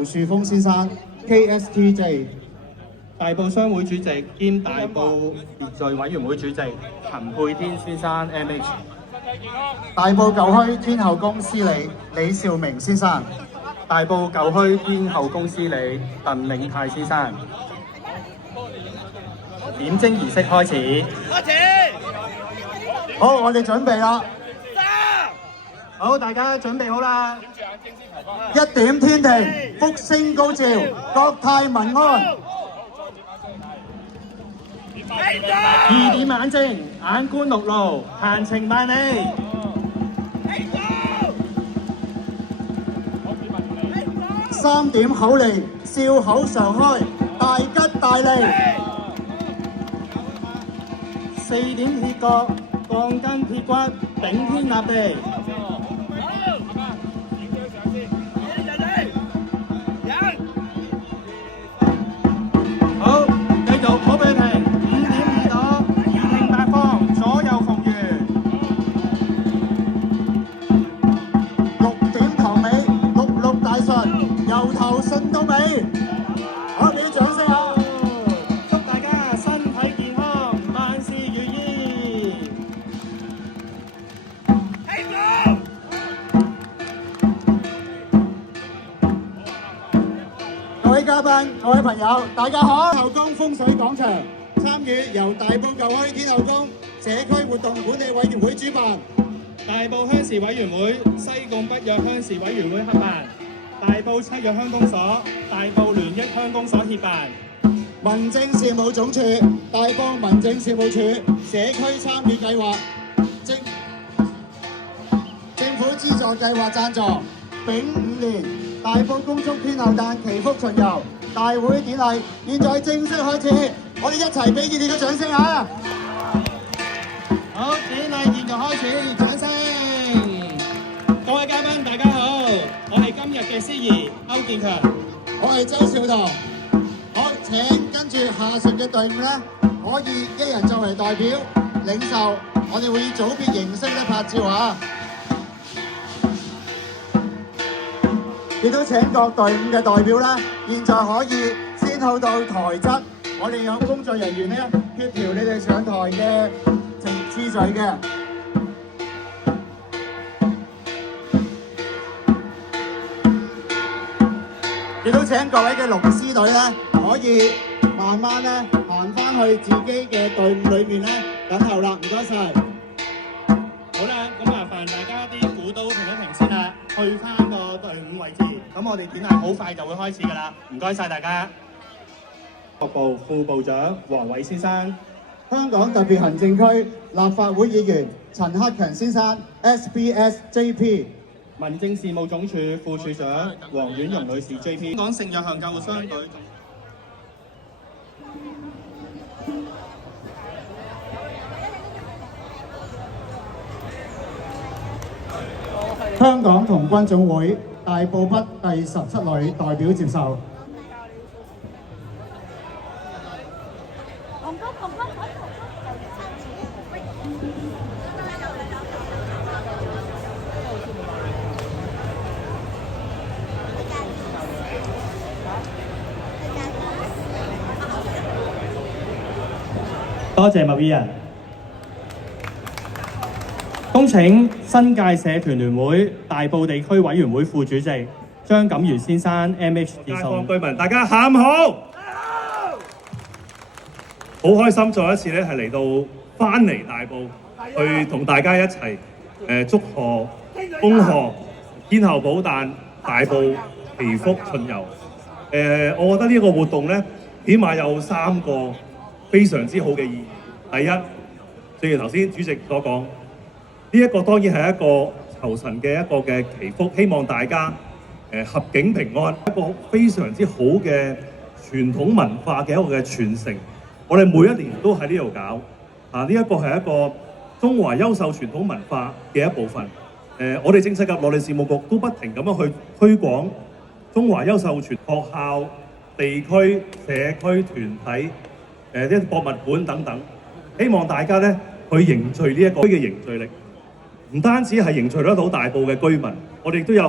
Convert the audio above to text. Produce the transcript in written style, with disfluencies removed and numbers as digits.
劉樹峰先生 KSTJ。大埔商會主席兼大埔秩序委員會主席陳沛天先生 MH。大埔舊墟天后宮司理李兆明先生。大埔舊墟天后宮司理鄧永泰先生。點睛儀式開始。好，我哋準備啦。好，大家準備好啦。一點天庭，福星高照，國泰民安。2點眼睛，眼觀六路，閒情萬里。3點口令，笑口常開，大吉大利。4點鐵角，鋼筋鐵骨，頂天立地。好，繼續普比平，5點2朵，二聽八方，左右逢源。6點頭尾，六六大順，由頭順到尾。好，俾啲掌聲啊！祝大家身體健康，萬事如意。各位嘉賓、各位朋友，大家好！天后宮風水廣場參與由大埔舊墟天后宮社區活動管理委員會主辦，大埔鄉事委員會、西貢北約鄉事委員會合辦，大埔七約鄉公所、大埔聯益鄉公所協辦，民政事務總署、大埔民政事務處社區參與計劃，政府資助計劃贊助，丙午年大埔恭祝天后誕祈福巡遊大會典禮，現在正式開始，我哋一齊俾熱烈嘅掌聲啊！好，典禮現在開始，掌聲！各位嘉賓大家好，我係今日嘅司儀歐建強，我係周少棠。好，請跟住下述嘅隊伍咧，可以一人作為代表領袖，我哋會以組別形式咧拍照啊！亦都請各隊伍嘅代表咧，現在可以先後到台側，我哋有工作人員咧協調你哋上台嘅次序嘅。亦都請各位嘅龍獅隊咧，可以慢慢咧行翻去自己嘅隊伍裏面咧等候啦，唔該晒。好啦，咁麻煩大家啲鼓都停一停先啦，去翻個隊伍位置。咁我哋典禮好快就會開始㗎啦，唔該晒大家。國部副部長黃偉先生，香港特別行政區立法會議員陳克強先生 SBS-JP， 民政事務總署副署長黃婉容女士 JP， 香港聖約翰救傷隊。香港童軍總會大埔北第17旅代表接受。多謝麥議員。恭請新界社團聯會大埔地區委員會副主席張錦源先生 MH 致送。居民，大家下午好！好開心再一次咧係嚟到翻嚟大埔，去同大家一齊祝賀、恭賀天后寶誕大埔祈福巡遊。我覺得呢個活動咧，起碼有3個非常之好嘅意義。第一，正如頭先主席所講，呢一個當然係一個求神嘅一個嘅祈福，希望大家合境平安，一個非常之好嘅傳統文化嘅一個嘅傳承。我哋每一年都喺呢度搞，呢一個係一個中華優秀傳統文化嘅一部分。我哋政制及內地事務局都不停咁樣去推廣中華優秀學校、地區、社區團體、啲博物館等等，希望大家咧去凝聚呢一個嘅凝聚力，唔單止係凝聚得到大埔嘅居民，我哋都有。